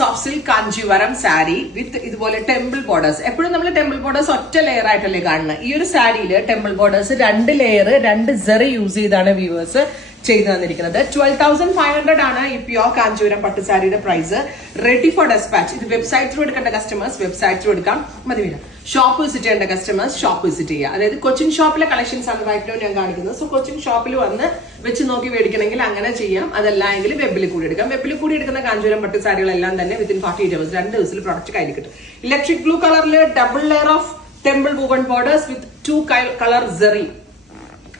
Soft silk Kanchivaram sari വിത്ത് ഇതുപോലെ temple borders. എപ്പോഴും നമ്മൾ ടെമ്പിൾ ബോർഡേഴ്സ് ഒറ്റ ലെയർ ആയിട്ടല്ലേ കാണുന്നത്. ഈ ഒരു സാരിയിൽ ടെമ്പിൾ ബോർഡേഴ്സ് 2 ലെയർ 2 സെറി യൂസ് ചെയ്താണ് വ്യൂവേഴ്സ് ചെയ്തു തന്നിരിക്കുന്നത്. 12,500 ആണ് ഈ പ്യോർ കാഞ്ചീവരം പട്ട് സാരിയുടെ പ്രൈസ്. Ready for despatch. ഇത് വെബ്സൈറ്റ് ത്രൂ എടുക്കേണ്ട കസ്റ്റമേഴ്സ് വെബ്സൈറ്റ് ത്രൂ എടുക്കാം, മതിയില്ല. ഷോപ്പ് വിസിറ്റ് ചെയ്യേണ്ട കസ്റ്റമേഴ്സ് ഷോപ്പ് വിസിറ്റ് ചെയ്യുക. അതായത് കൊച്ചിൻ ഷോപ്പിലെ കളക്ഷൻസ് ആണ് റൈറ്റ് നൗ ഞാൻ കാണിക്കുന്നത്. സോ കൊച്ചിൻ ഷോപ്പിൽ വന്ന് വെച്ച് നോക്കി മേടിക്കണമെങ്കിൽ അങ്ങനെ ചെയ്യാം. അതല്ല എങ്കിൽ വെബിൽ കൂടി എടുക്കാം. വെബിൽ കൂടി എടുക്കുന്ന കാഞ്ചീവരം പട്ട് സാരികളെല്ലാം തന്നെ വിത്തിൻ 48 hours 2 ദിവസത്തിൽ പ്രൊഡക്റ്റ് കയ്യിൽ കിട്ടും. ഇലക്ട്രിക് ബ്ലൂ കളറിൽ double layer of temple woven borders with 2 colour zari.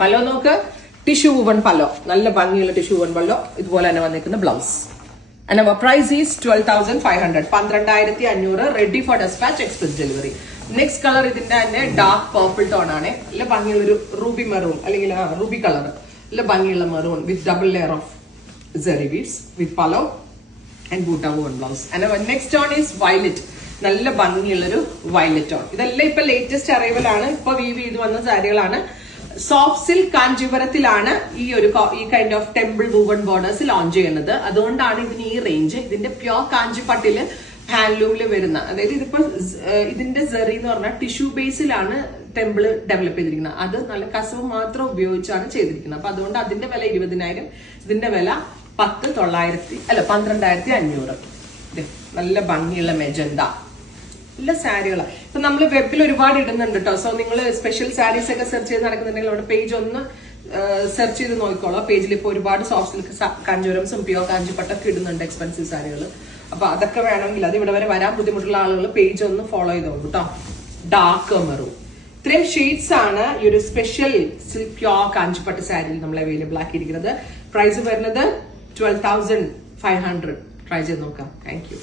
Pallu നോക്ക്, ടിഷ്യൂ വുവൺ പല്ലോ, നല്ല ഭംഗിയുള്ള ടിഷ്യൂ വുവൺ പല്ലോ. ഇതുപോലെ തന്നെ വന്നിരിക്കുന്ന blouse. And our price is 12,500. 12,500. Ready for dispatch, express delivery. Next colour ഇതിന്റെ തന്നെ ഡാർക്ക് പർപ്പിൾ ടോൺ ആണ്. നല്ല ഭംഗിയുള്ള ഒരു റൂബി മെറൂൺ അല്ലെങ്കിൽ റൂബി കളർ. നല്ല ഭംഗിയുള്ള maroon with double layer of zari beads with pallu and butta woven blouse. And next on is violet. നല്ല ഭംഗിയുള്ളൊരു വയലറ്റ് ടോൺ. ഇതെല്ലാം ഇപ്പൊ ലേറ്റസ്റ്റ് അറൈവൽ ആണ്. ഇപ്പൊ വീവ് ചെയ്ത് വന്ന സാരികളാണ്. സോഫ്റ്റ് സിൽക്ക് കാഞ്ചീവരത്തിലാണ് ഈ kind of temple woven borders launch ചെയ്യുന്നത്. അതുകൊണ്ടാണ് ഇതിന് ഈ റേഞ്ച്. ഇതിന്റെ പ്യോർ കാഞ്ചിപ്പട്ടില് ഹാൻഡ്ലൂമിൽ വരുന്ന, അതായത് ഇതിപ്പോ ഇതിന്റെ സെറി എന്ന് പറഞ്ഞാൽ ടിഷ്യൂ ബേസിലാണ് ടെമ്പിള് ഡെവലപ്പ് ചെയ്തിരിക്കുന്നത്. അത് നല്ല കസവ് മാത്രം ഉപയോഗിച്ചാണ് ചെയ്തിരിക്കുന്നത്. അപ്പൊ അതുകൊണ്ട് അതിന്റെ വില 20,000. ഇതിന്റെ വില 12,500. നല്ല ഭംഗിയുള്ള മെജന്ത നല്ല സാരികളാണ്. ഇപ്പൊ നമ്മൾ വെബിൽ ഒരുപാട് ഇടുന്നുണ്ട് കേട്ടോ. സോ നിങ്ങൾ സ്പെഷ്യൽ സാരീസ് ഒക്കെ സെർച്ച് ചെയ്ത് നടക്കുന്നുണ്ടെങ്കിൽ അവിടെ പേജ് ഒന്ന് സെർച്ച് ചെയ്ത് നോക്കിക്കോളാം. പേജിൽ ഇപ്പൊ ഒരുപാട് സോഫ്റ്റ് സിൽക്ക് കാഞ്ചീവരംസും പ്യോർ കാഞ്ചിപ്പട്ടൊക്കെ ഇടുന്നുണ്ട്, എക്സ്പെൻസീവ് സാരികൾ. അപ്പൊ അതൊക്കെ വേണമെങ്കിൽ അത് ഇവിടെ വരെ വരാൻ ബുദ്ധിമുട്ടുള്ള ആളുകൾ പേജ് ഒന്ന് ഫോളോ ചെയ്തോളൂ കേട്ടോ. ഡാർക്ക് മെറൂൺ, ഇത്രയും ഷെയ്ഡ്സ് ആണ് ഈ ഒരു സ്പെഷ്യൽ സിൽക്ക് പ്യോർ കാഞ്ചിപ്പട്ട് സാരിയിൽ നമ്മൾ അവൈലബിൾ ആക്കിയിരിക്കുന്നത്. പ്രൈസ് വരുന്നത് 12,500. ട്രൈ ചെയ്ത് നോക്കാം. Thank you.